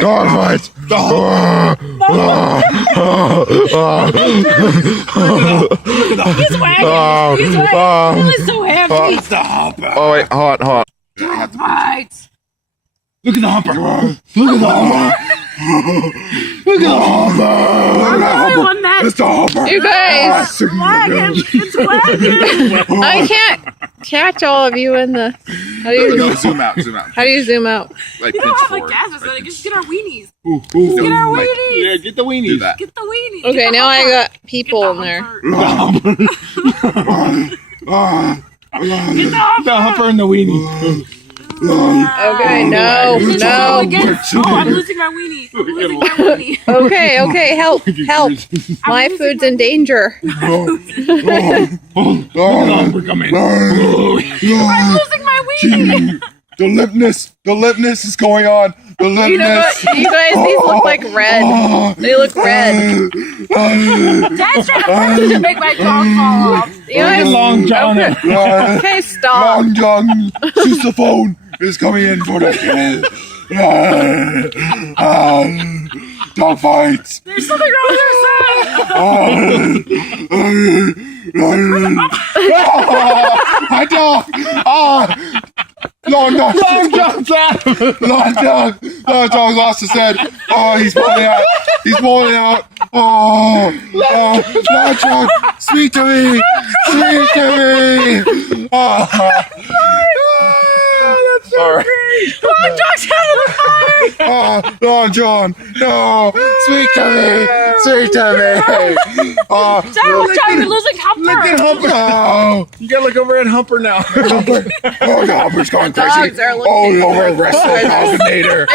Dog fights. He's wagging. He's wagging. He was so happy. It's the humper. Oh wait, hot. Dog fights. Look at the humper. Look at the humper. Look at the humper. I'm the only one that. It's the humper. You guys, Wagging. It's wagging. I can't catch all of you in the. How do you Zoom out. How do you zoom out? Like We pinch don't have forward. like gas or something. Just get our weenies. Get Get our weenies. Yeah, get the Do weenies. that. Get the weenies. Okay, Get the now I humper. got Get people the in there. humper. Get the humper. The humper and the weenie. Okay, no. Again. Oh, I'm losing my weenie. I'm losing my weenie. Okay, help. My food's in danger. The humper coming. I'm losing my weenie. The limpness is going on. The limpness. You know what? You guys, these look like red. They look red. Dad's trying to make my dog fall off. You guys, Long John. okay, stop. Long John sousaphone is coming in for the kill. Dog fights. There's something wrong with her son. My dog. Long John's out. Long John lost his head. Oh, he's pulling out. Oh, Long John, speak to me. Oh, that's so great. Long John's out of the fire. Oh, Long John, no, speak to me. Oh, Dad, John, you're losing Humper. Look at Humper. no. You gotta look over at Humper now. Oh, the Humper's going crazy. Dogs are looking. Oh, the over wrestling combinator.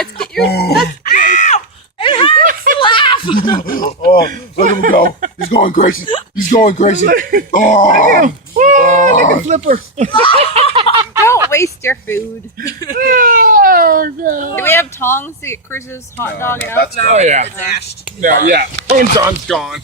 It hurts. Laugh. Oh, look at him go. He's going crazy. Oh, Look at Flipper. Don't waste your food. Oh, God. Do we have tongs to get Chris's hot dog out? that's Oh, yeah. It's ashed. No, yeah. Long John's gone.